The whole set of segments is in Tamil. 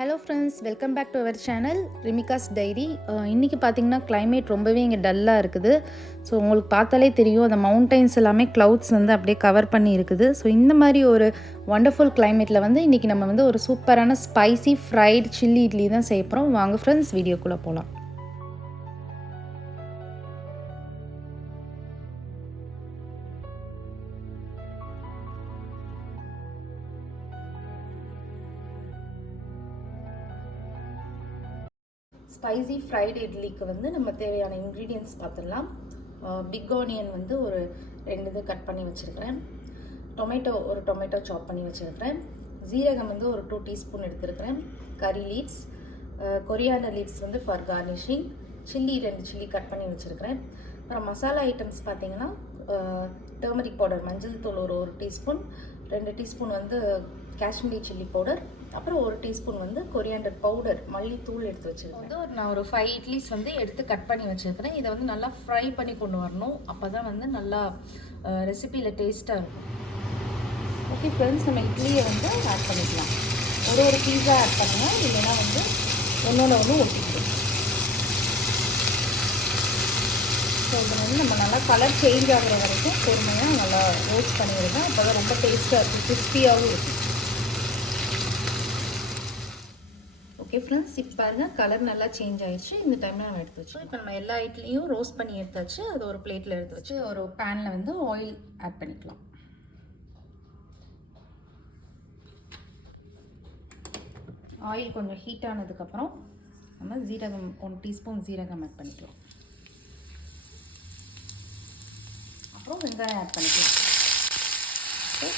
Hello friends, welcome back to our channel Rimika's diary. இன்றைக்கி பார்த்திங்கன்னா கிளைமேட் ரொம்பவே இங்கே டல்லாக இருக்குது. ஸோ உங்களுக்கு பார்த்தாலே தெரியும், அந்த மவுண்டைன்ஸ் எல்லாமே க்ளவுட்ஸ் வந்து அப்படியே கவர் பண்ணி இருக்குது. ஸோ இந்த மாதிரி ஒரு வண்டர்ஃபுல் கிளைமேட்டில் வந்து இன்றைக்கி நம்ம வந்து ஒரு சூப்பரான ஸ்பைசி ஃப்ரைட் சில்லி இட்லி தான் செய்ய போகிறோம். வாங்க ஃப்ரெண்ட்ஸ், வீடியோக்குள்ளே போகலாம். ஸ்பைசி ஃப்ரைடு இட்லிக்கு வந்து நம்ம தேவையான இன்க்ரீடியன்ட்ஸ் பார்த்துடலாம். பிக் ஆனியன் வந்து ஒரு 2 இது கட் பண்ணி வச்சுருக்கிறேன். ஒரு டொமேட்டோ சாப் பண்ணி வச்சுருக்கிறேன். ஜீரகம் வந்து ஒரு 2 டீஸ்பூன் எடுத்துருக்கிறேன். கறி லீவ்ஸ், கொரியாண்டர் லீவ்ஸ் வந்து for garnishing, chilli 2 chilli cut பண்ணி வச்சுருக்கிறேன். அப்புறம் மசாலா ஐட்டம்ஸ் பார்த்திங்கன்னா டர்மரிக் பவுடர், மஞ்சள் தூள் ஒரு 1 டீஸ்பூன், 2 டீஸ்பூன் வந்து காஷ்மீரி சில்லி பவுடர், அப்புறம் 1 டீஸ்பூன் வந்து கொரியாண்டர் பவுடர், மல்லித்தூள் எடுத்து வச்சுருக்கேன். வந்து நான் ஒரு 5 இட்லிஸ் வந்து எடுத்து கட் பண்ணி வச்சுருக்கிறேன். இதை வந்து நல்லா ஃப்ரை பண்ணி கொண்டு வரணும், அப்போ தான் வந்து நல்லா ரெசிபியில் டேஸ்ட்டாக இருக்கும். ஓகே ஃப்ரெண்ட்ஸ், நம்ம இட்லியை வந்து ஆட் பண்ணிக்கலாம். ஒரு பீஸா ஆட் பண்ணுங்கள், இல்லைன்னா வந்து ஒன்றோட ஒன்று ஒட்டிக்கிடும். ஸோ இதை வந்து நம்ம நல்லா கலர் சேஞ்ச் ஆகிற வரைக்கும் பொறுமையாக நல்லா ரோஸ்ட் பண்ணிவிடுங்க. அப்போ தான் ரொம்ப டேஸ்ட்டாக இருக்கும், கிறிஸ்பியாகவும் இருக்கும். ஓகே ஃப்ரெண்ட்ஸ், இப்போ பாருங்கள் கலர் நல்லா சேஞ்ச் ஆகிடுச்சு. இந்த டைமில் நம்ம எடுத்து வச்சு இப்போ நம்ம எல்லா இட்லியும் ரோஸ்ட் பண்ணி எடுத்தாச்சு. அது ஒரு பிளேட்டில் எடுத்து வச்சு ஒரு பேனில் வந்து ஆயில் ஆட் பண்ணிக்கலாம். ஆயில் கொஞ்சம் ஹீட் ஆனதுக்கப்புறம் நம்ம ஜீரகம் 1 டீஸ்பூன் ஜீரகம் ஆட் பண்ணிக்கலாம். அப்புறம் வெங்காயம் ஆட் பண்ணிக்கலாம்.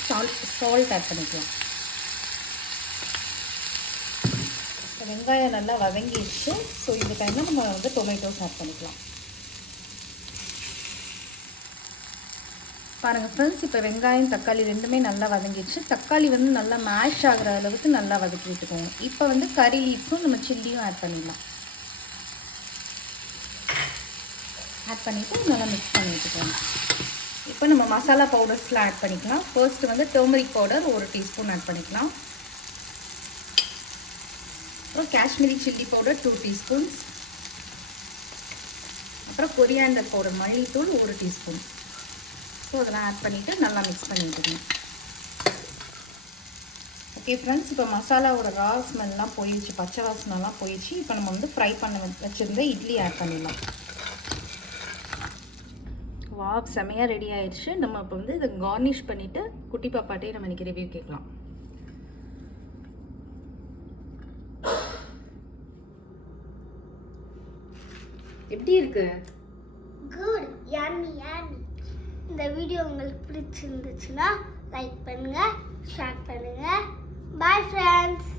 சால்ட் ஆட் பண்ணிக்கலாம். வெங்காயம் நல்லா வதங்கிடுச்சு. ஸோ இந்த டைமில் நம்ம வந்து டொமேட்டோஸ் ஆட் பண்ணிக்கலாம். பாருங்கள் ஃப்ரெண்ட்ஸ், இப்போ வெங்காயம் தக்காளி ரெண்டுமே நல்லா வதங்கிடுச்சு. தக்காளி வந்து நல்லா மேஷ் ஆகிற அளவுக்கு நல்லா வதக்கி விட்டுக்கோங்க. இப்போ வந்து கறி லீவ்ஸும் நம்ம சில்லியும் ஆட் பண்ணிடலாம். ஆட் பண்ணிவிட்டு நல்லா மிக்ஸ் பண்ணி விட்டுக்கோங்க. இப்போ நம்ம மசாலா பவுடர்ஸ்லாம் ஆட் பண்ணிக்கலாம். ஃபர்ஸ்ட் வந்து டர்மரிக் பவுடர் 1 டீஸ்பூன் ஆட் பண்ணிக்கலாம். அப்புறம் காஷ்மீரி சில்லி பவுடர் 2 டீஸ்பூன்ஸ், அப்புறம் கொரியாண்டர் பவுடர் மல்லித்தூள் 1 டீஸ்பூன். ஸோ அதெல்லாம் ஆட் பண்ணிவிட்டு நல்லா மிக்ஸ் பண்ணிவிட்டுருங்க. ஓகே ஃப்ரெண்ட்ஸ், இப்போ மசாலாவோட ரா ஸ்மெல்லாம் போயிடுச்சு, பச்சை வாசனைலாம் போயிடுச்சு. இப்போ நம்ம வந்து ஃப்ரை பண்ண வச்சுருந்த இட்லி ஆட் பண்ணிடலாம். செமையாக ரெடி ஆயிடுச்சு. நம்ம இப்போ வந்து இதை கார்னிஷ் பண்ணிவிட்டு குட்டி பாப்பாட்டே நம்ம இன்றைக்கி ரிவ்யூ கேட்கலாம். எப்படி இருக்கு? Good, yummy yummy. இந்த வீடியோ உங்களுக்கு பிடிச்சிருந்துச்சுன்னா லைக் பண்ணுங்க, ஷேர் பண்ணுங்க. Bye friends.